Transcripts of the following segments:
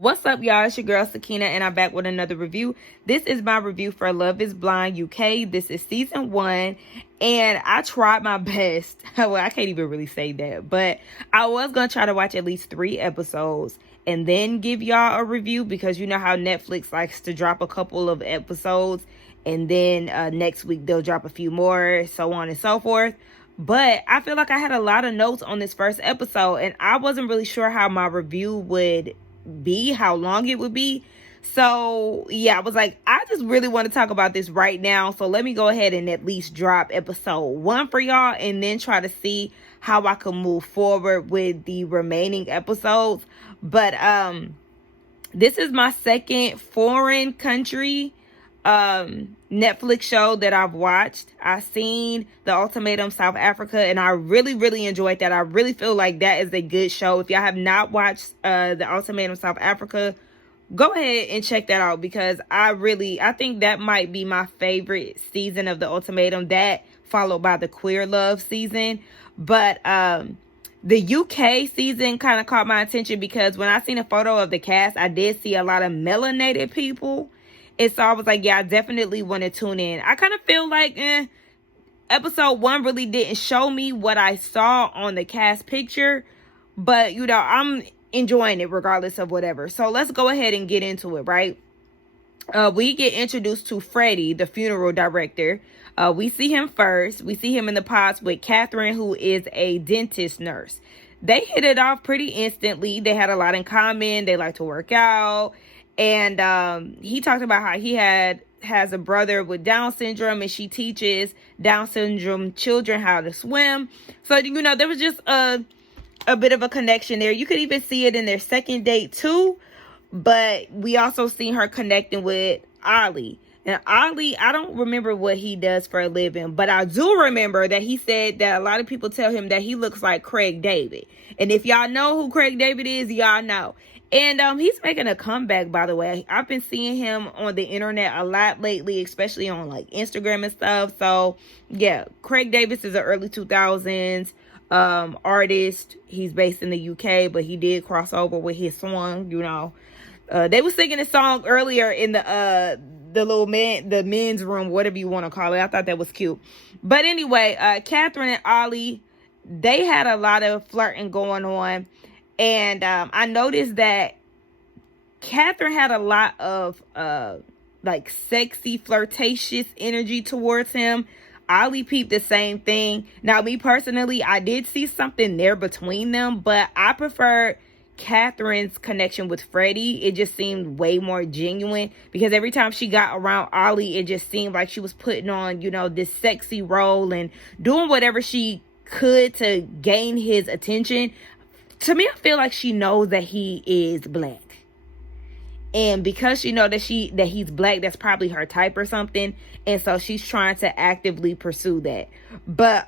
What's up, y'all? It's your girl Sakina, and I'm back with another review. This is my review for Love is Blind UK. This is season 1, and I tried my best. Well, I can't even really say that, but I was gonna try to watch at least 3 episodes and then give y'all a review, because you know how Netflix likes to drop a couple of episodes and then next week they'll drop a few more, so on and so forth. But I feel like I had a lot of notes on this first episode, and I wasn't really sure how my review would be, how long it would be. So yeah, I was like, I just really want to talk about this right now, so let me go ahead and at least drop episode 1 for y'all, and then try to see how I can move forward with the remaining episodes. But this is my second foreign country Netflix show that I've watched. I seen The Ultimatum South Africa, and I really enjoyed that. I really feel like that is a good show. If y'all have not watched The Ultimatum South Africa, go ahead and check that out, because I think that might be my favorite season of The Ultimatum, that followed by the Queer Love season. But the UK season kind of caught my attention, because when I seen a photo of the cast, I did see a lot of melanated people. And so I was like, yeah, I definitely want to tune in. I kind of feel like episode 1 really didn't show me what I saw on the cast picture. But, you know, I'm enjoying it regardless of whatever. So let's go ahead and get into it, right? We get introduced to Freddy, the funeral director. We see him first. We see him in the pods with Katherine, who is a dentist nurse. They hit it off pretty instantly. They had a lot in common. They like to work out. And he talked about how he has a brother with Down syndrome, and she teaches Down syndrome children how to swim. So, you know, there was just a bit of a connection there. You could even see it in their second date too. But we also see her connecting with Olli. And Olli, I don't remember what he does for a living, but I do remember that he said that a lot of people tell him that he looks like Craig David. And if y'all know who Craig David is, y'all know. And he's making a comeback, by the way. I've been seeing him on the internet a lot lately, especially on like Instagram and stuff. So yeah, Craig Davis is an early 2000s artist. He's based in the UK, but he did cross over with his song, you know. They were singing a song earlier in the men's room, whatever you want to call it. I thought that was cute. But anyway, Katherine and Olli, they had a lot of flirting going on. And I noticed that Katherine had a lot of like sexy, flirtatious energy towards him. Olli peeped the same thing. Now, me personally, I did see something there between them, but I preferred Katherine's connection with Freddy. It just seemed way more genuine, because every time she got around Olli, it just seemed like she was putting on, you know, this sexy role and doing whatever she could to gain his attention. To me, I feel like she knows that he is black. And because she knows that he's black, that's probably her type or something. And so she's trying to actively pursue that. But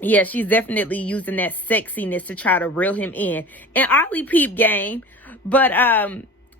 yeah, she's definitely using that sexiness to try to reel him in. And Olli peep game. But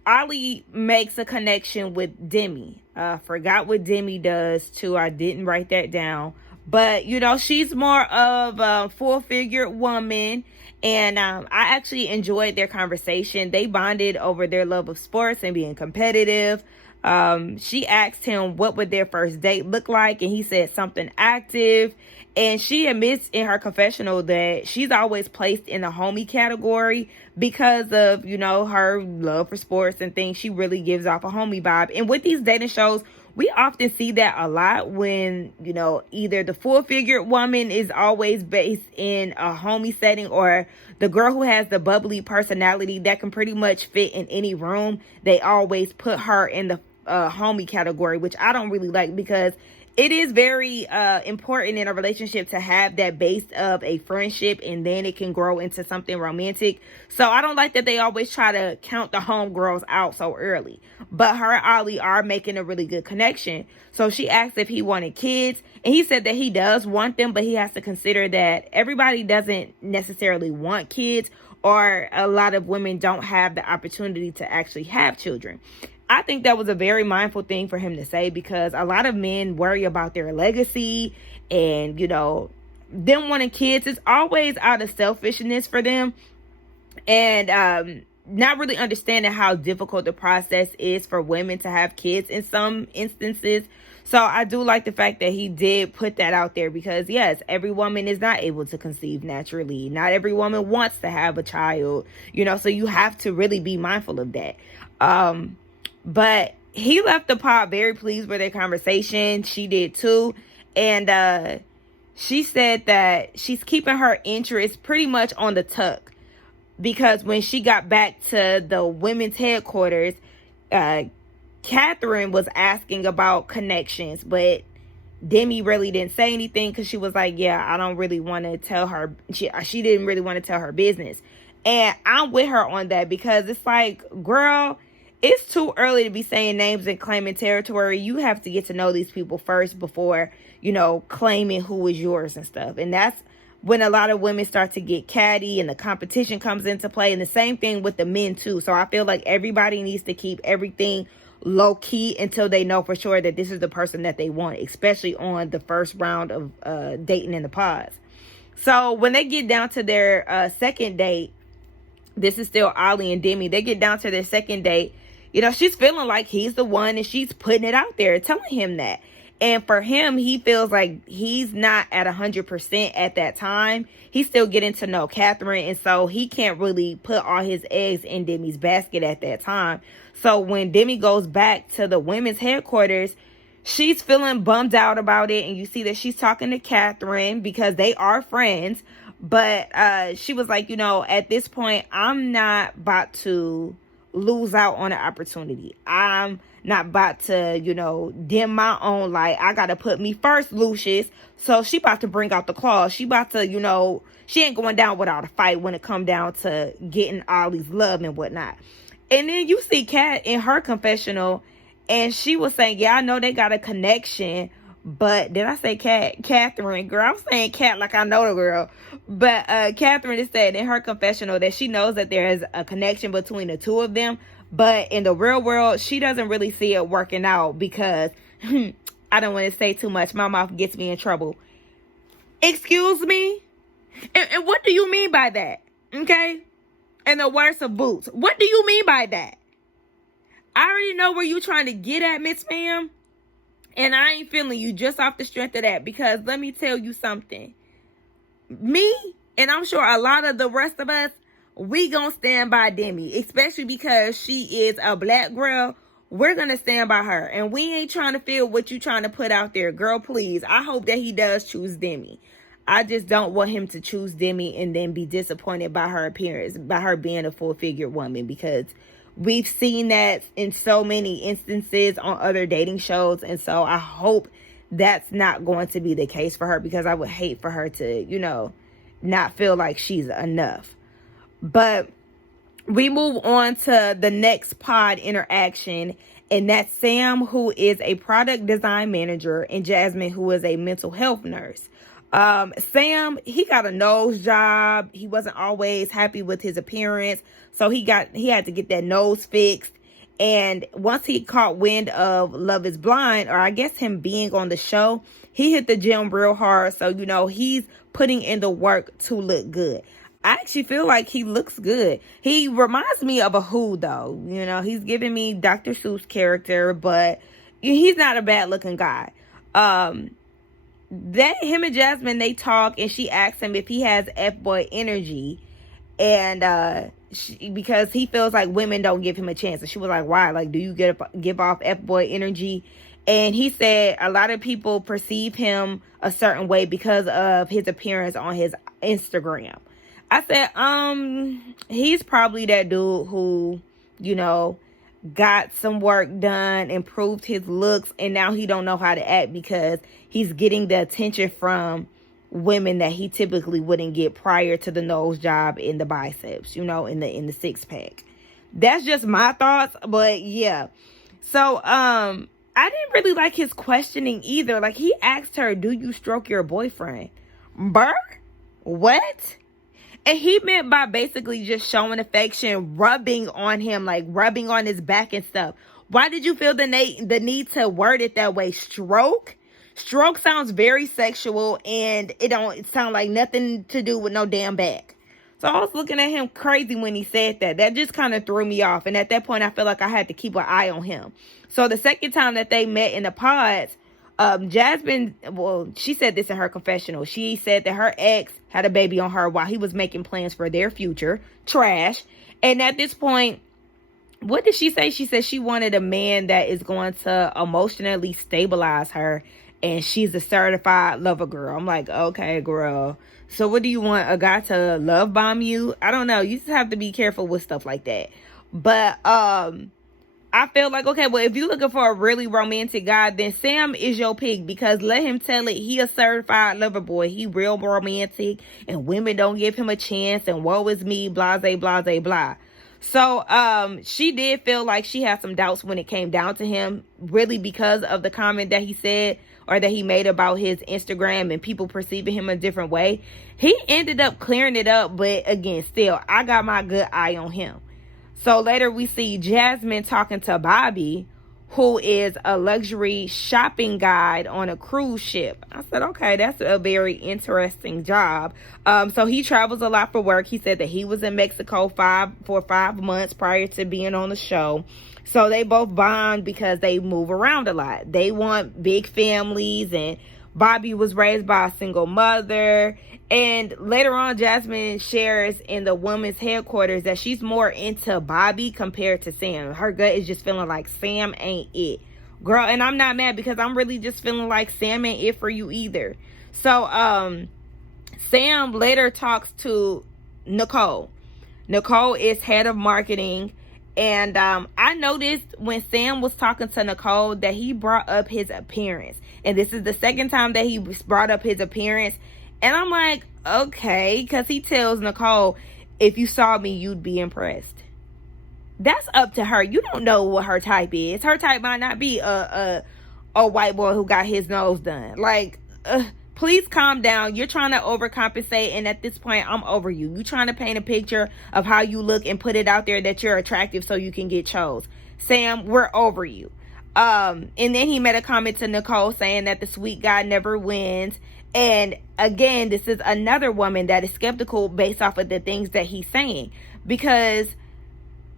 Olli makes a connection with Demi. Forgot what Demi does too. I didn't write that down. But, you know, she's more of a full-figured woman. And I actually enjoyed their conversation. They bonded over their love of sports and being competitive. She asked him what would their first date look like, and he said something active. And she admits in her confessional that she's always placed in the homie category because of, you know, her love for sports and things. She really gives off a homie vibe. And with these dating shows, we often see that a lot when, you know, either the full-figured woman is always based in a homie setting, or the girl who has the bubbly personality that can pretty much fit in any room. They always put her in the homie category, which I don't really like, because it is very important in a relationship to have that base of a friendship, and then it can grow into something romantic. So I don't like that they always try to count the homegirls out so early. But her and Olli are making a really good connection. So she asked if he wanted kids, and he said that he does want them, but he has to consider that everybody doesn't necessarily want kids, or a lot of women don't have the opportunity to actually have children. I think that was a very mindful thing for him to say, because a lot of men worry about their legacy, and, you know, them wanting kids is always out of selfishness for them. And not really understanding how difficult the process is for women to have kids in some instances. So I do like the fact that he did put that out there, because yes, every woman is not able to conceive naturally. Not every woman wants to have a child, so you have to really be mindful of that. But he left the pod very pleased with their conversation. She did too. And she said that she's keeping her interest pretty much on the tuck, because when she got back to the women's headquarters, Katherine was asking about connections, but Demi really didn't say anything, because she was like, yeah, I don't really want to tell her. She didn't really want to tell her business. And I'm with her on that, because it's like, girl, it's too early to be saying names and claiming territory. You have to get to know these people first before, claiming who is yours and stuff. And that's when a lot of women start to get catty and the competition comes into play. And the same thing with the men too. So I feel like everybody needs to keep everything low key until they know for sure that this is the person that they want, especially on the first round of dating in the pods. So when they get down to their second date, this is still Olli and Demi. They get down to their second date. She's feeling like he's the one, and she's putting it out there, telling him that. And for him, he feels like he's not at 100% at that time. He's still getting to know Katherine, and so he can't really put all his eggs in Demi's basket at that time. So when Demi goes back to the women's headquarters, she's feeling bummed out about it, and you see that she's talking to Katherine because they are friends. But she was like, at this point, I'm not about to lose out on an opportunity. I'm not about to, dim my own light. I gotta put me first, Lucius. So she about to bring out the claws. She about to, she ain't going down without a fight when it come down to getting Ollie's love and whatnot. And then you see Kat in her confessional, and she was saying, yeah, I know they got a connection. But did I say Katherine? Girl, I'm saying Kat like I know the girl. But Katherine has said in her confessional that she knows that there is a connection between the two of them. But in the real world, she doesn't really see it working out, because I don't want to say too much. My mouth gets me in trouble. Excuse me? And what do you mean by that? Okay? In the worst of boots. What do you mean by that? I already know where you're trying to get at, Miss Ma'am. And I ain't feeling you just off the strength of that, because let me tell you something. Me, and I'm sure a lot of the rest of us, we gonna stand by Demi, especially because she is a black girl. We're gonna stand by her, and we ain't trying to feel what you trying to put out there. Girl, please. I hope that he does choose Demi. I just don't want him to choose Demi and then be disappointed by her appearance, by her being a full-figure woman, because we've seen that in so many instances on other dating shows. And so I hope that's not going to be the case for her, because I would hate for her to, not feel like she's enough. But we move on to the next pod interaction, and that's Sam, who is a product design manager, and Jasmine, who is a mental health nurse. Sam, he got a nose job. He wasn't always happy with his appearance, so he had to get that nose fixed. And once he caught wind of Love is Blind, or I guess him being on the show, he hit the gym real hard. So, he's putting in the work to look good. I actually feel like he looks good. He reminds me of a Who, though. He's giving me Dr. Seuss character, but he's not a bad looking guy. That him and Jasmine, they talk, and she asks him if he has F-boy energy, and because he feels like women don't give him a chance. And she was like, why? Like, do you give off F-boy energy? And he said a lot of people perceive him a certain way because of his appearance on his Instagram. I said, he's probably that dude who, got some work done, improved his looks, and now he don't know how to act because he's getting the attention from women that he typically wouldn't get prior to the nose job in the biceps, in the six pack. That's just my thoughts, but yeah. So, I didn't really like his questioning either. Like, he asked her, do you stroke your boyfriend? Burr? What? And he meant by basically just showing affection, rubbing on him, like rubbing on his back and stuff. Why did you feel the need to word it that way? Stroke? Stroke sounds very sexual, and it don't sound like nothing to do with no damn back. So I was looking at him crazy when he said that. That just kind of threw me off. And at that point, I felt like I had to keep an eye on him. So the second time that they met in the pods, Jasmine, well, she said this in her confessional. She said that her ex had a baby on her while he was making plans for their future. Trash. And at this point, what did she say? She said she wanted a man that is going to emotionally stabilize her. And she's a certified lover girl. I'm like, okay, girl. So what do you want? A guy to love bomb you? I don't know. You just have to be careful with stuff like that. But I feel like, okay, well, if you're looking for a really romantic guy, then Sam is your pick, because let him tell it. He a certified lover boy. He real romantic, and women don't give him a chance, and woe is me, blase, blase, blah. So she did feel like she had some doubts when it came down to him, really because of the comment that he said or that he made about his Instagram and people perceiving him a different way. He ended up clearing it up, but again, still, I got my good eye on him. So later we see Jasmine talking to Bobby, who is a luxury shopping guide on a cruise ship. I said, okay, that's a very interesting job. So he travels a lot for work. He said that he was in Mexico for 5 months prior to being on the show. So they both bond because they move around a lot. They want big families, and Bobby was raised by a single mother. And later on, Jasmine shares in the women's headquarters that she's more into Bobby compared to Sam. Her gut is just feeling like Sam ain't it. Girl, and I'm not mad, because I'm really just feeling like Sam ain't it for you either. So, Sam later talks to Nicole. Nicole is head of marketing. And I noticed when Sam was talking to Nicole that he brought up his appearance. And this is the second time that he brought up his appearance. And I'm like, okay, because he tells Nicole, if you saw me, you'd be impressed. That's up to her. You don't know what her type is. Her type might not be a white boy who got his nose done. Like, please calm down. You're trying to overcompensate, and at this point, I'm over you. You're trying to paint a picture of how you look and put it out there that you're attractive so you can get chose. Sam, we're over you. And then he made a comment to Nicole saying that the sweet guy never wins. And again, this is another woman that is skeptical based off of the things that he's saying, because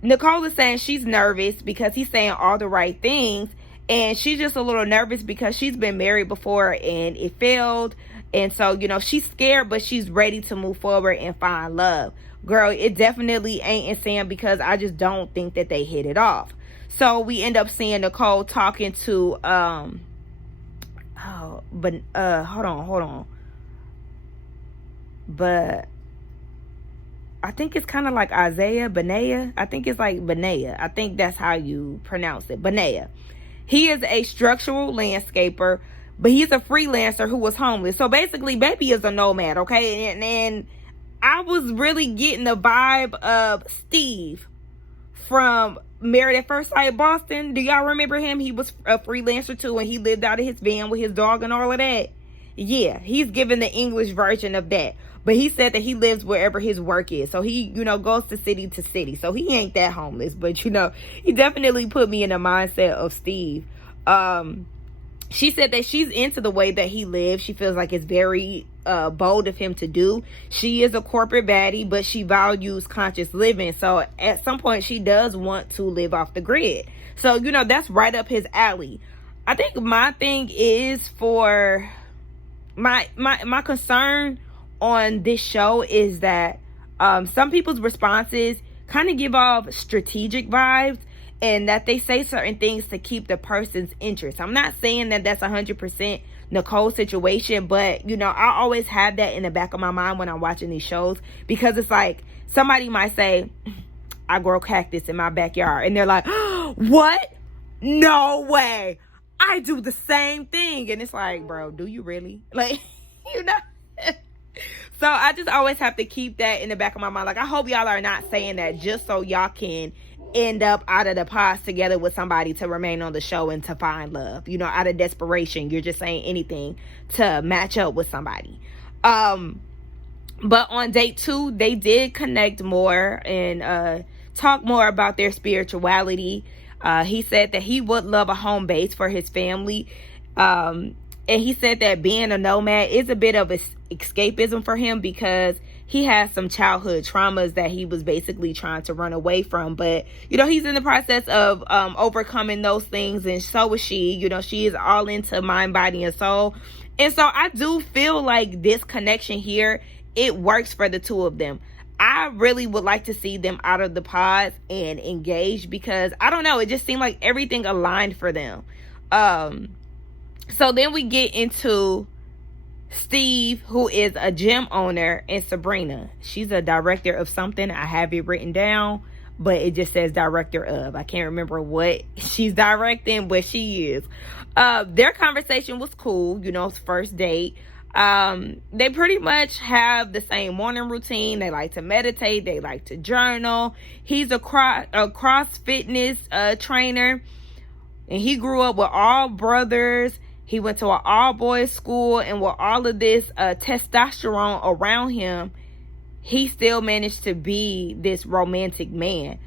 Nicole is saying she's nervous because he's saying all the right things, and she's just a little nervous because she's been married before and it failed. And so, you know, she's scared, but she's ready to move forward and find love. Girl, it definitely ain't in Sam, because I just don't think that they hit it off. So we end up seeing Nicole talking to hold on. But I think it's kind of like Benaya. I think it's like Benaya. I think that's how you pronounce it. Benaya. He is a structural landscaper, but he's a freelancer who was homeless. So basically, baby is a nomad, okay? And I was really getting the vibe of Steve from Married at First Sight Boston. Do y'all remember him? He was a freelancer too, and he lived out of his van with his dog and all of that. Yeah, he's given the English version of that. But he said that he lives wherever his work is. So he, goes to city. So he ain't that homeless. But, he definitely put me in the mindset of Steve. She said that she's into the way that he lives. She feels like it's very bold of him to do. She is a corporate baddie, but she values conscious living. So at some point, she does want to live off the grid. So, that's right up his alley. I think my thing is for my concern on this show is that some people's responses kind of give off strategic vibes, and that they say certain things to keep the person's interest. I'm not saying that that's 100% Nicole's situation, but I always have that in the back of my mind when I'm watching these shows, because it's like somebody might say, I grow cactus in my backyard, and they're like, what? No way. I do the same thing. And it's like, bro, do you really? Like, So I just always have to keep that in the back of my mind. Like, I hope y'all are not saying that just so y'all can end up out of the pods together with somebody to remain on the show and to find love. Out of desperation, you're just saying anything to match up with somebody. But on date 2, they did connect more and talk more about their spirituality. He said that he would love a home base for his family. And he said that being a nomad is a bit of escapism for him, because he has some childhood traumas that he was basically trying to run away from. But, you know, he's in the process of overcoming those things, and so is she. You know, she is all into mind, body, and soul. And so I do feel like this connection here, it works for the two of them. I really would like to see them out of the pods and engaged, because I don't know, it just seemed like everything aligned for them. So then we get into Steve, who is a gym owner, and Sabrina. She's a director of something. I have it written down, but it just says director of. I can't remember what she's directing, but she is. Their conversation was cool, you know, it's first date. They pretty much have the same morning routine. They like to meditate. They like to journal. He's a cross fitness trainer, and he grew up with all brothers. He went to an all-boys school, and with all of this testosterone around him, he still managed to be this romantic man.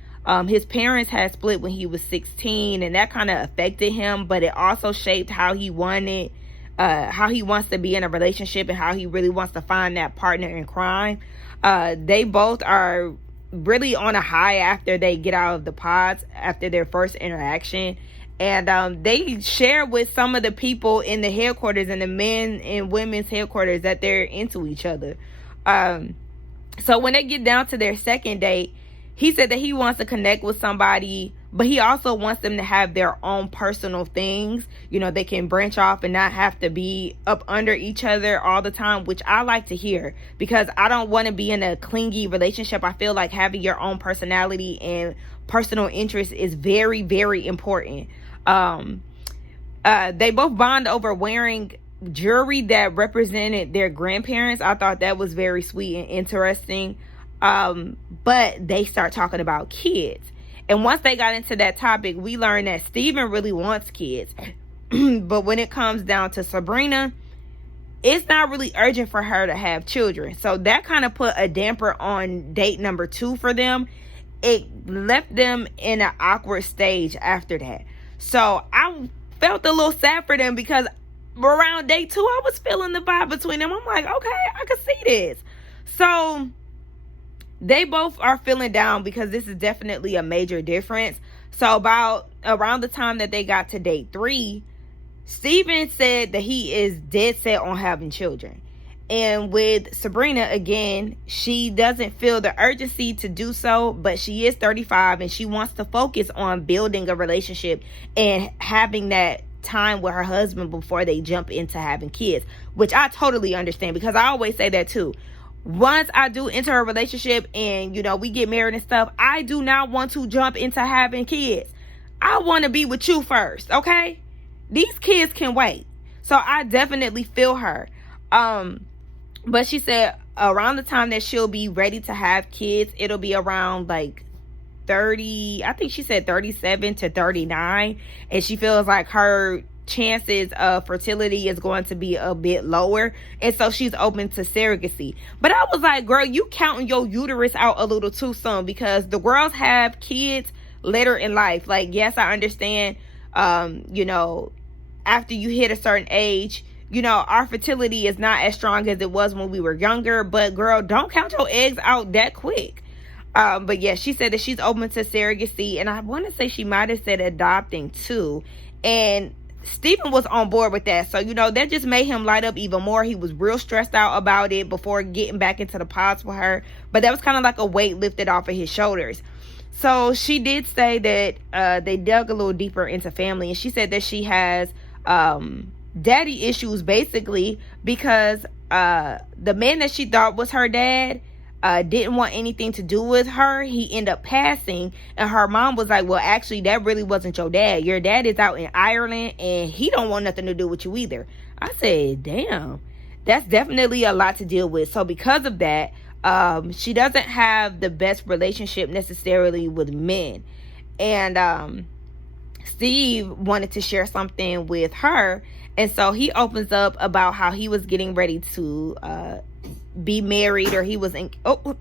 His parents had split when he was 16, and that kind of affected him, but it also shaped how he wanted, how he wants to be in a relationship, and how he really wants to find that partner in crime. They both are really on a high after they get out of the pods, after their first interaction. And they share with some of the people in the headquarters and the men and women's headquarters that they're into each other. So when they get down to their second date, he said that he wants to connect with somebody, but he also wants them to have their own personal things. You know, they can branch off and not have to be up under each other all the time, which I like to hear, because I don't want to be in a clingy relationship. I feel like having your own personality and personal interest is very, very important. They both bond over wearing jewelry that represented their grandparents. I thought that was very sweet and interesting. But they start talking about kids. And once they got into that topic, we learned that Steven really wants kids. But when it comes down to Sabrina, it's not really urgent for her to have children. So that kind of put a damper on date number 2 for them. It left them in an awkward stage after that. So I felt a little sad for them, because around day 2, I was feeling the vibe between them. I'm like, okay, I can see this. So they both are feeling down, because this is definitely a major difference. So about around the time that they got to date 3, Steven said that he is dead set on having children. And with Sabrina, again, she doesn't feel the urgency to do so, but she is 35 and she wants to focus on building a relationship and having that time with her husband before they jump into having kids, which I totally understand, because I always say that too. Once I do enter a relationship and, you know, we get married and stuff, I do not want to jump into having kids. I want to be with you first, okay? These kids can wait. So I definitely feel her. But she said around the time that she'll be ready to have kids, it'll be around like 30, I think she said 37 to 39. And she feels like her chances of fertility is going to be a bit lower. And so she's open to surrogacy. But I was like, girl, you counting your uterus out a little too soon, because the girls have kids later in life. Like, yes, I understand, you know, after you hit a certain age, you know, our fertility is not as strong as it was when we were younger. But girl, don't count your eggs out that quick. But yeah, she said that she's open to surrogacy, and I want to say she might have said adopting too. And Steven was on board with that. So, you know, that just made him light up even more. He was real stressed out about it before getting back into the pods with her. But that was kind of like a weight lifted off of his shoulders. So she did say that they dug a little deeper into family, and she said that she has daddy issues, basically, because the man that she thought was her dad didn't want anything to do with her. He ended up passing, and her mom was like, well, actually, that really wasn't your dad. Your dad is out in Ireland, and he don't want nothing to do with you either. I said, damn, that's definitely a lot to deal with. So because of that, she doesn't have the best relationship necessarily with men. And Steve wanted to share something with her, and so he opens up about how he was getting ready to be married, or he was in, oh,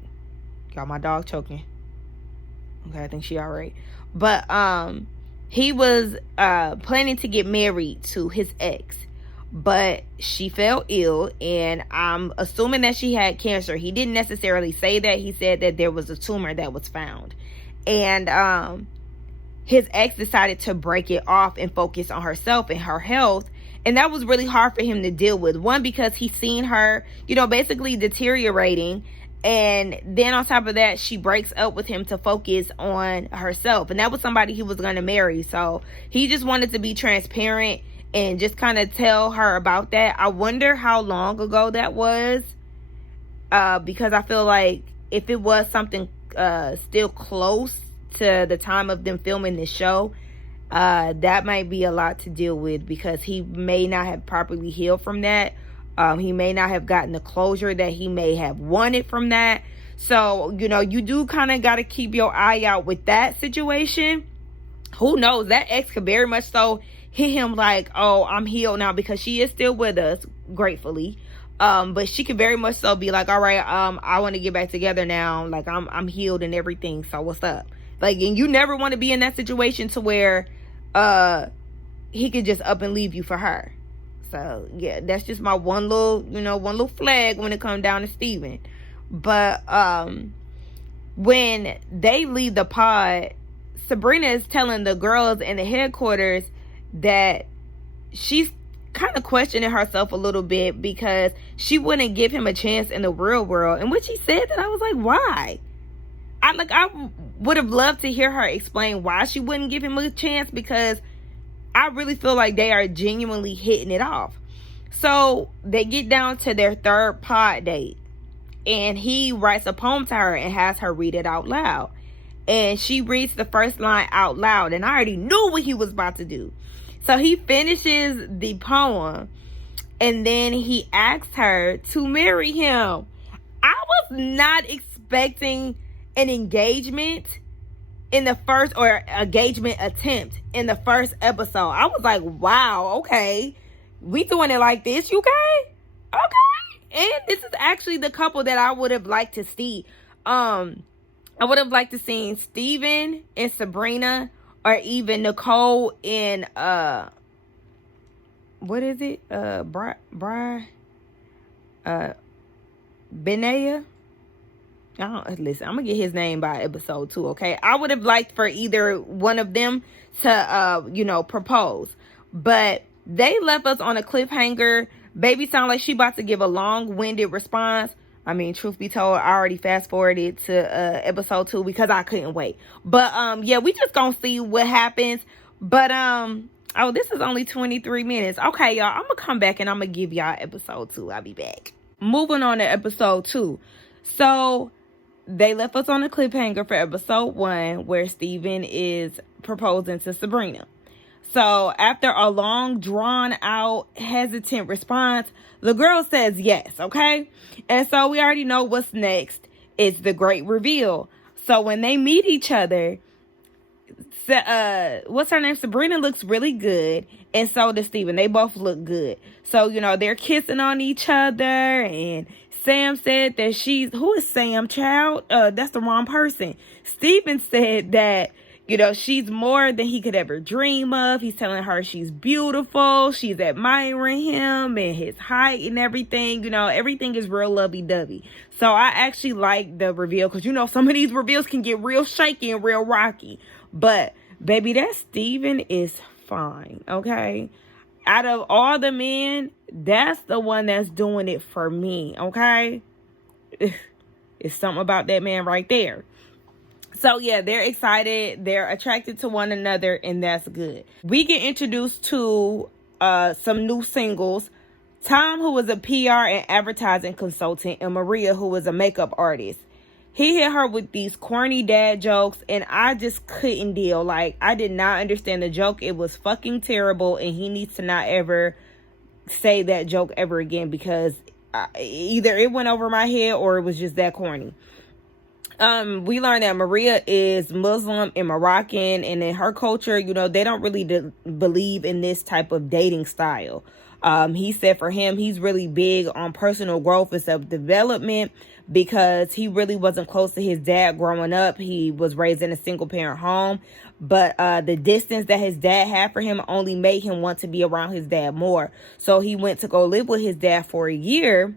got my dog choking. Okay, I think she all right. But he was planning to get married to his ex, but she fell ill, and I'm assuming that she had cancer. He didn't necessarily say that. He said that there was a tumor that was found, and his ex decided to break it off and focus on herself and her health. And that was really hard for him to deal with. One, because he's seen her, basically deteriorating. And then on top of that, she breaks up with him to focus on herself. And that was somebody he was going to marry. So he just wanted to be transparent and just kind of tell her about that. I wonder how long ago that was. Because I feel like if it was something still close to the time of them filming this show, that might be a lot to deal with, because he may not have properly healed from that. He may not have gotten the closure that he may have wanted from that. So, you do kind of got to keep your eye out with that situation. Who knows? That ex could very much so hit him like, oh, I'm healed now, because she is still with us, gratefully. But she could very much so be like, all right, I want to get back together now. Like, I'm healed and everything. So what's up? Like, and you never want to be in that situation to where he could just up and leave you for her. So yeah, that's just my one little flag when it comes down to Steven. But when they leave the pod, Sabrina is telling the girls in the headquarters that she's kind of questioning herself a little bit, because she wouldn't give him a chance in the real world. And when she said that, I was like, why? I would have loved to hear her explain why she wouldn't give him a chance, because I really feel like they are genuinely hitting it off. So they get down to their third pod date, and he writes a poem to her and has her read it out loud. And she reads the first line out loud, and I already knew what he was about to do. So he finishes the poem, and then he asks her to marry him. I was not expecting an engagement in the first, or engagement attempt in the first episode. I was like, wow, okay, we doing it like this, you guys? Okay. And this is actually the couple that I would have liked to see. I would have liked to see Steven and Sabrina, or even Nicole and what is it? Benaya. Listen, I'm gonna get his name by episode 2, okay? I would have liked for either one of them to propose, but they left us on a cliffhanger. Baby sound like she about to give a long-winded response. I mean, truth be told, I already fast forwarded to episode 2 because I couldn't wait. But yeah, we just gonna see what happens. But oh, this is only 23 minutes. Okay, y'all, I'm gonna come back and I'm gonna give y'all episode 2. I'll be back. Moving on to episode 2. So they left us on a cliffhanger for episode 1, where Steven is proposing to Sabrina. So after a long, drawn out, hesitant response, the girl says yes, okay? And so we already know what's next. It's the great reveal. So when they meet each other, what's her name? Sabrina looks really good, and so does Steven. They both look good. So, they're kissing on each other, and Sam said that who is Sam, child? That's the wrong person. Steven said that, she's more than he could ever dream of. He's telling her she's beautiful. She's admiring him and his height and everything. Everything is real lovey-dovey. So I actually like the reveal, because, some of these reveals can get real shaky and real rocky. But, baby, that Steven is fine, okay? Out of all the men, that's the one that's doing it for me, okay? It's something about that man right there. So, yeah, they're excited. They're attracted to one another, and that's good. We get introduced to some new singles. Tom, who was a PR and advertising consultant, and Maria, who was a makeup artist. He hit her with these corny dad jokes, and I just couldn't deal. Like, I did not understand the joke. It was fucking terrible, and he needs to not ever say that joke ever again, because either it went over my head or it was just that corny. We learned that Maria is Muslim and Moroccan, and in her culture, they don't really believe in this type of dating style. He said for him, he's really big on personal growth and self-development because he really wasn't close to his dad growing up. He was raised in a single parent home, but the distance that his dad had for him only made him want to be around his dad more. So he went to go live with his dad for a year,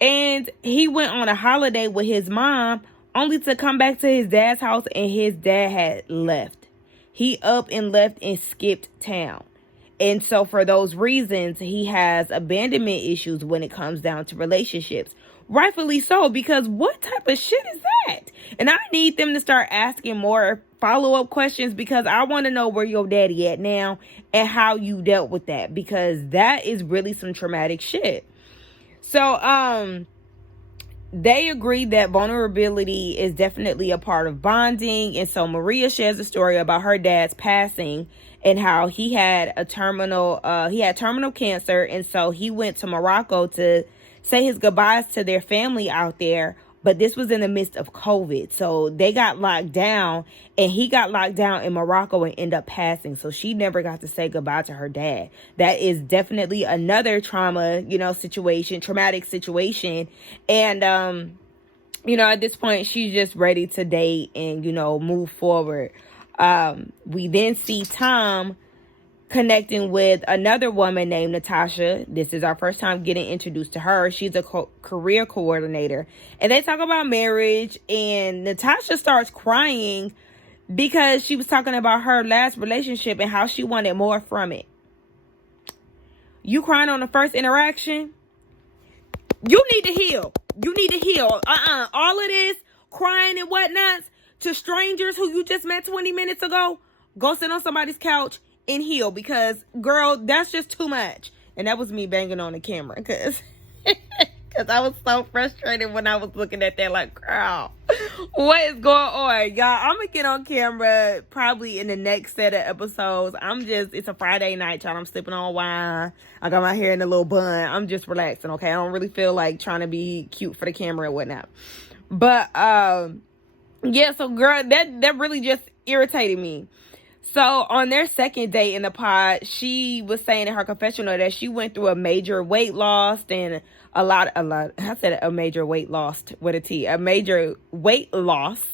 and he went on a holiday with his mom only to come back to his dad's house and his dad had left. He up and left and skipped town. And so for those reasons, he has abandonment issues when it comes down to relationships. Rightfully so, because what type of shit is that? And I need them to start asking more follow-up questions, because I want to know where your daddy at now and how you dealt with that, because that is really some traumatic shit. So, they agree that vulnerability is definitely a part of bonding. And so Maria shares a story about her dad's passing and how he had terminal cancer. And so he went to Morocco to say his goodbyes to their family out there. But this was in the midst of COVID. So they got locked down, and he got locked down in Morocco and ended up passing. So she never got to say goodbye to her dad. That is definitely another traumatic situation. And, at this point, she's just ready to date and, move forward. We then see Tom connecting with another woman named Natasha. This is our first time getting introduced to her. She's a career coordinator, and they talk about marriage, and Natasha starts crying because she was talking about her last relationship and how she wanted more from it. You crying on the first interaction? You need to heal. All of this crying and whatnot to strangers who you just met 20 minutes ago, go sit on somebody's couch and heal, because girl, that's just too much. And that was me banging on the camera because I was so frustrated when I was looking at that, like, girl, what is going on, y'all? I'm gonna get on camera probably in the next set of episodes. It's a Friday night, y'all. I'm sipping on wine. I got my hair in a little bun. I'm just relaxing, okay? I don't really feel like trying to be cute for the camera and whatnot. But yeah, so girl, that really just irritated me. So on their second date in the pod, she was saying in her confessional that she went through a major weight loss and a major weight loss with a T, a major weight loss.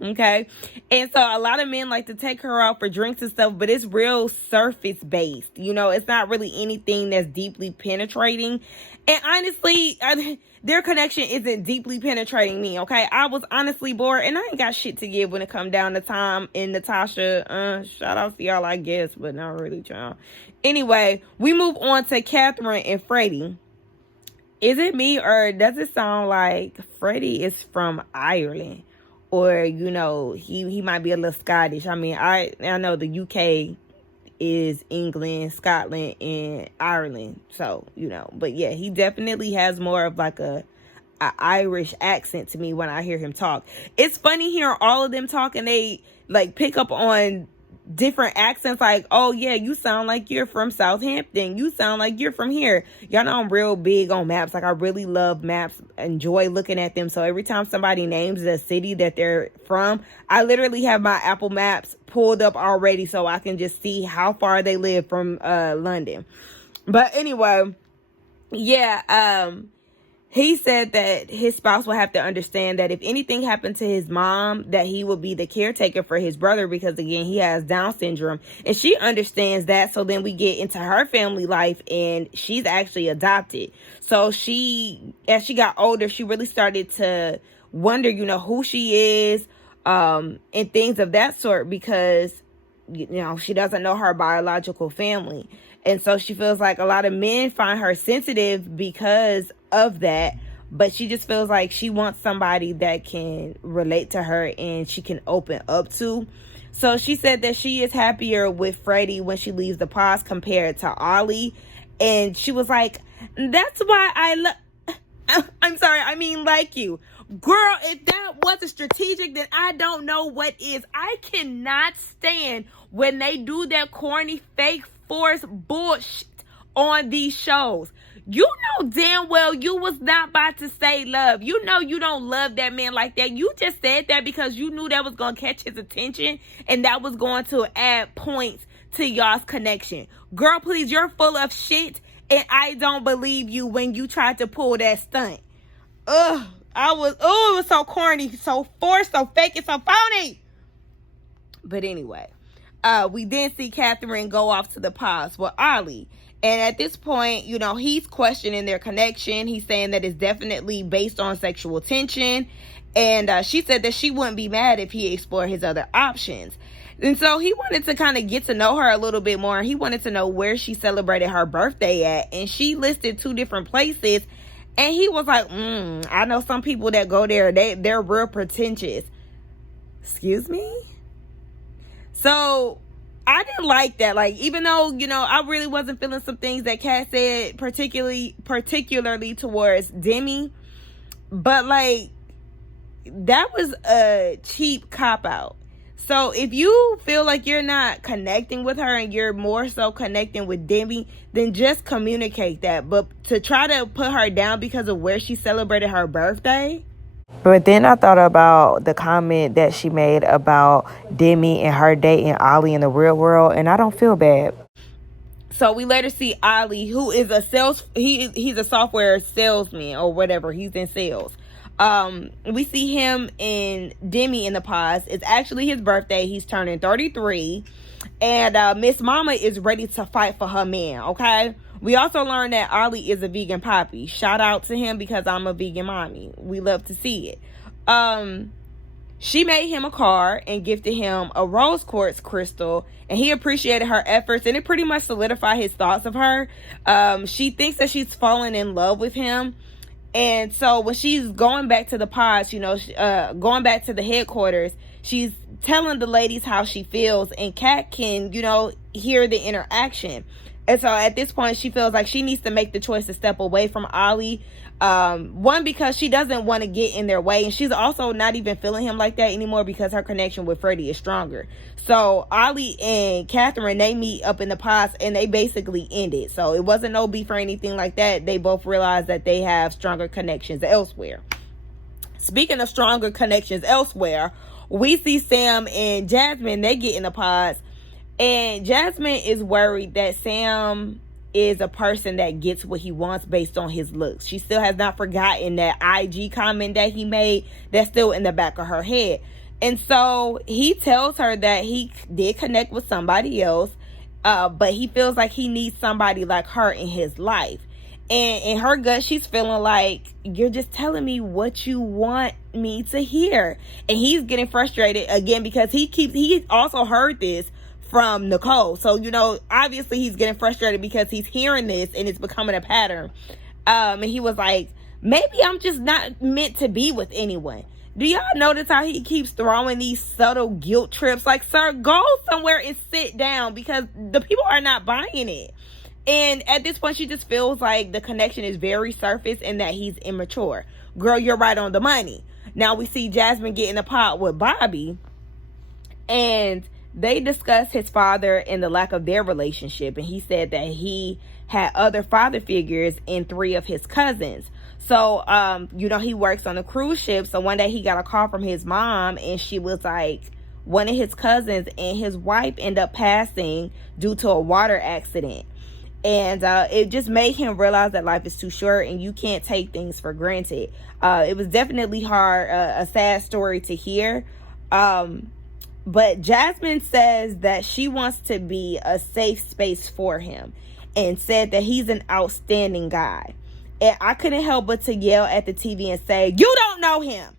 Okay. And so a lot of men like to take her out for drinks and stuff, but it's real surface based. It's not really anything that's deeply penetrating. And honestly, their connection isn't deeply penetrating me, okay? I was honestly bored, and I ain't got shit to give when it come down to Tom and Natasha. Shout out to y'all, I guess, but not really, y'all. Anyway, we move on to Katherine and Freddy. Is it me, or does it sound like Freddy is from Ireland? Or, he might be a little Scottish. I mean, I know the UK is England, Scotland, and Ireland. So, but yeah, he definitely has more of like a Irish accent to me when I hear him talk. It's funny hearing all of them talk, and they like pick up on different accents, like, oh yeah, you sound like you're from Southampton, you sound like you're from here. Y'all know I'm real big on maps. Like, I really love maps, enjoy looking at them. So every time somebody names the city that they're from, I literally have my Apple Maps pulled up already so I can just see how far they live from London. But anyway, yeah, he said that his spouse will have to understand that if anything happened to his mom, that he will be the caretaker for his brother, because again, he has Down syndrome, and she understands that. So then we get into her family life, and she's actually adopted. So as she got older, she really started to wonder, who she is, and things of that sort, because, she doesn't know her biological family. And so she feels like a lot of men find her sensitive because of that, but she just feels like she wants somebody that can relate to her and she can open up to. So she said that she is happier with Freddy when she leaves the pods compared to Olli. And she was like, that's why I'm sorry, I mean, like you. Girl, if that wasn't strategic, then I don't know what is. I cannot stand when they do that corny, fake, forced bullshit on these shows. You know damn well you was not about to say love. You know you don't love that man like that. You just said that because you knew that was going to catch his attention and that was going to add points to y'all's connection. Girl, please, you're full of shit And I don't believe you when you tried to pull that stunt. Ugh. It was so corny, so forced, so fake, and so phony. But anyway, we then see Katherine go off to the pause with Olli. And at this point, you know, he's questioning their connection. He's saying that it's definitely based on sexual tension. And she said that she wouldn't be mad if he explored his other options. And so he wanted to kind of get to know her a little bit more. He wanted to know where she celebrated her birthday at. And she listed 2 different places. And he was like, I know some people that go there. They're real pretentious. Excuse me? So I didn't like that. Like, even though, you know, I really wasn't feeling some things that Kat said, particularly towards Demi. But, like, that was a cheap cop-out. So if you feel like you're not connecting with her and you're more so connecting with Demi, then just communicate that. But to try to put her down because of where she celebrated her birthday. But then I thought about the comment that she made about Demi and her dating Olli in the real world, and I don't feel bad. So we later see Olli, who is he's a software salesman or whatever. He's in sales. We see him and Demi in the pause. It's actually his birthday. He's turning 33. And Miss Mama is ready to fight for her man, okay? We also learned that Olli is a vegan poppy. Shout out to him because I'm a vegan mommy. We love to see it. She made him a card and gifted him a rose quartz crystal. And he appreciated her efforts. And it pretty much solidified his thoughts of her. She thinks that she's fallen in love with him. And so when she's going back to the pods, you know, going back to the headquarters, she's telling the ladies how she feels, and Kat can, you know, hear the interaction. And so at this point, she feels like she needs to make the choice to step away from Olli. One, because she doesn't want to get in their way, and she's also not even feeling him like that anymore because her connection with Freddy is stronger. So Olli and Katherine, they meet up in the pods and they basically end it. So it wasn't no beef or anything like that. They both realized that they have stronger connections elsewhere. Speaking of stronger connections elsewhere, we see Sam and Jasmine, they get in the pods, and Jasmine is worried that Sam is a person that gets what he wants based on his looks. She still has not forgotten that IG comment that he made that's still in the back of her head. And so he tells her that he did connect with somebody else, but he feels like he needs somebody like her in his life. And in her gut, she's feeling like, you're just telling me what you want me to hear. And he's getting frustrated again because he also heard this from Nicole. So, you know, obviously he's getting frustrated because he's hearing this and it's becoming a pattern. And he was like, maybe I'm just not meant to be with anyone. Do y'all notice how he keeps throwing these subtle guilt trips? Like, sir, go somewhere and sit down because the people are not buying it. And at this point, she just feels like the connection is very surface and that he's immature. Girl, you're right on the money. Now we see Jasmine get in the pot with Bobby, and they discuss his father and the lack of their relationship. And he said that he had other father figures in 3 of his cousins. So, you know, he works on a cruise ship. So one day he got a call from his mom, and she was like, one of his cousins and his wife end up passing due to a water accident. And it just made him realize that life is too short and you can't take things for granted. It was definitely hard, a sad story to hear. But Jasmine says that she wants to be a safe space for him and said that he's an outstanding guy. And I couldn't help but to yell at the TV and say, you don't know him.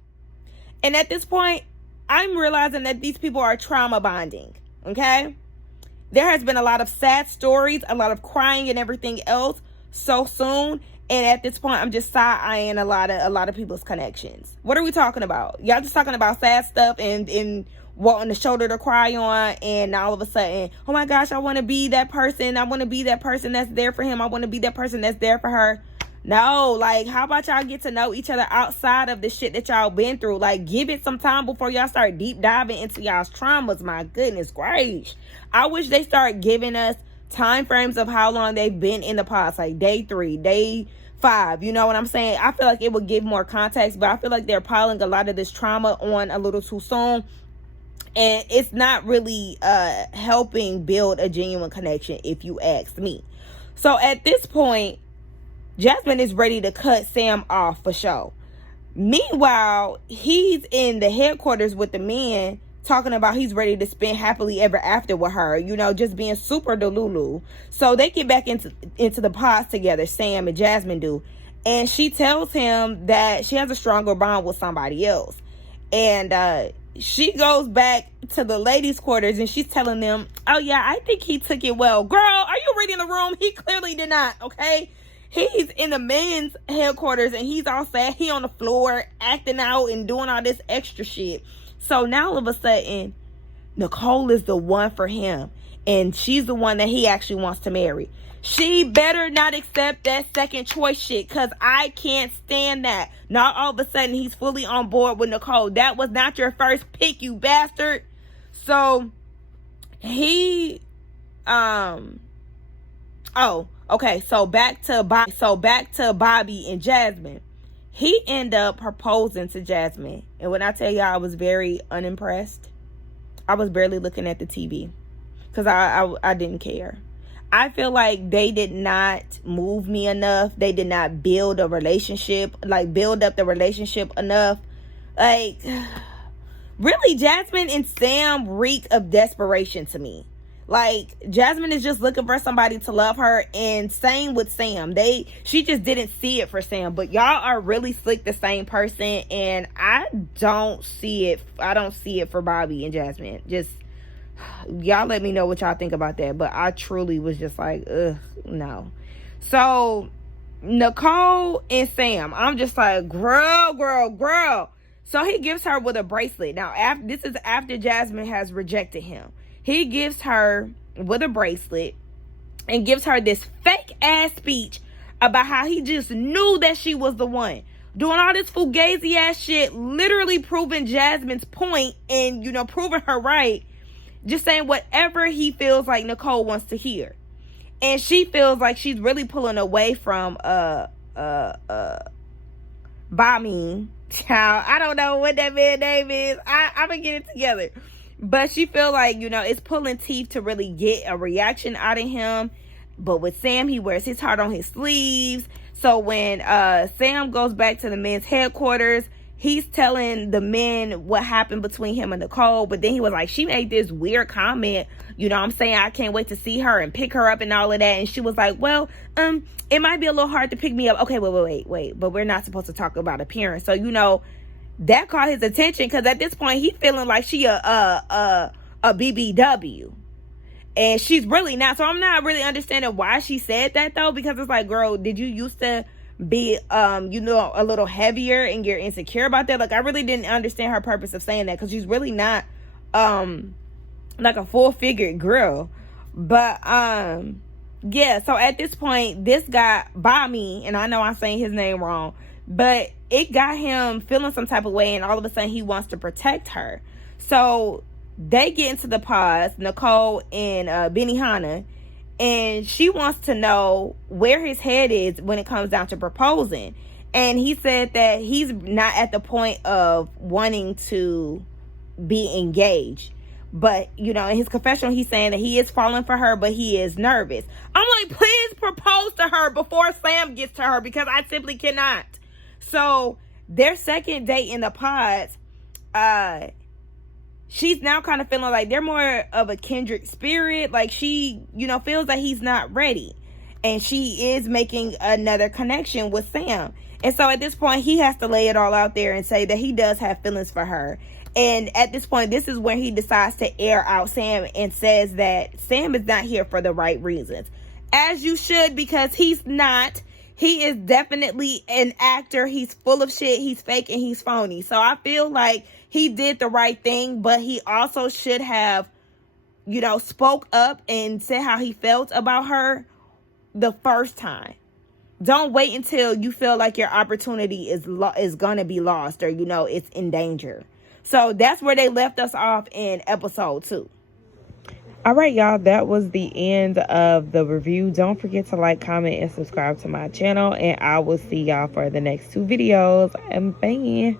And at this point, I'm realizing that these people are trauma bonding. Okay? There has been a lot of sad stories, a lot of crying and everything else so soon. And at this point, I'm just side-eyeing a lot of people's connections. What are we talking about? Y'all just talking about sad stuff and wanting the shoulder to cry on, and all of a sudden, oh my gosh, I want to be that person. I want to be that person that's there for him. I want to be that person that's there for her. No, like, how about y'all get to know each other outside of the shit that y'all been through? Like, give it some time before y'all start deep diving into y'all's traumas. My goodness gracious. I wish they start giving us time frames of how long they've been in the past, like day 3, day 5. You know what I'm saying? I feel like it would give more context, but I feel like they're piling a lot of this trauma on a little too soon. And it's not really helping build a genuine connection, if you ask me. So at this point, Jasmine is ready to cut Sam off for sure. Meanwhile, he's in the headquarters with the men talking about he's ready to spend happily ever after with her, you know, just being super delulu. So they get back into the pods together, Sam and Jasmine do. And she tells him that she has a stronger bond with somebody else. And she goes back to the ladies' quarters and she's telling them, oh yeah, I think he took it well. Girl, are you reading the room? He clearly did not, okay? He's in the men's headquarters and he's all sad. He on the floor acting out and doing all this extra shit. So now all of a sudden, Nicole is the one for him. And she's the one that he actually wants to marry. She better not accept that second choice shit, because I can't stand that. Now all of a sudden he's fully on board with Nicole. That was not your first pick, you bastard. So he okay, so back to Bobby and Jasmine. He ended up proposing to Jasmine. And when I tell y'all I was very unimpressed, I was barely looking at the TV because I didn't care. I feel like they did not move me enough. They did not build a relationship, build up the relationship enough. Really, Jasmine and Sam reek of desperation to me. Jasmine is just looking for somebody to love her, and same with Sam. She just didn't see it for Sam, but y'all are really slick the same person, and I don't see it for Bobby and Jasmine. Just y'all let me know what y'all think about that, but I truly was just like, ugh, no. So Nicole and Sam, I'm just like, girl. So he gives her with a bracelet. Now this is after Jasmine has rejected him. He gives her with a bracelet and gives her this fake ass speech about how he just knew that she was the one. Doing all this fugazi ass shit, literally proving Jasmine's point and, proving her right. Just saying whatever he feels like Nicole wants to hear. And she feels like she's really pulling away from Bami. Child, I don't know what that man's name is. I'm gonna get it together. But she feel like, it's pulling teeth to really get a reaction out of him. But with Sam, he wears his heart on his sleeves. So when Sam goes back to the men's headquarters, he's telling the men what happened between him and Nicole. But then he was like, she made this weird comment. I'm saying I can't wait to see her and pick her up and all of that. And she was like, well, it might be a little hard to pick me up. Okay, wait. But we're not supposed to talk about appearance. So, that caught his attention, because at this point, he's feeling like she a BBW. And she's really not. So I'm not really understanding why she said that, though, because it's like, girl, did you used to be, a little heavier and you're insecure about that? I really didn't understand her purpose of saying that, because she's really not, a full-figured girl. But, yeah, so at this point, this guy, Bami, and I know I'm saying his name wrong, but it got him feeling some type of way, and all of a sudden he wants to protect her. So they get into the pods, Nicole and Benihana, and she wants to know where his head is when it comes down to proposing. And he said that he's not at the point of wanting to be engaged. But, in his confessional, he's saying that he is falling for her, but he is nervous. I'm like, please propose to her before Sam gets to her, because I simply cannot. So their second date in the pods, she's now kind of feeling like they're more of a kindred spirit. She, feels that he's not ready. And she is making another connection with Sam. And so at this point, he has to lay it all out there and say that he does have feelings for her. And at this point, this is when he decides to air out Sam and says that Sam is not here for the right reasons. As you should, because he's not. He is definitely an actor. He's full of shit. He's fake and he's phony. So I feel like he did the right thing, but he also should have, spoke up and said how he felt about her the first time. Don't wait until you feel like your opportunity is going to be lost, or, it's in danger. So that's where they left us off in episode 2. All right, y'all, that was the end of the review. Don't forget to like, comment, and subscribe to my channel, and I will see y'all for the next 2 videos. And bye.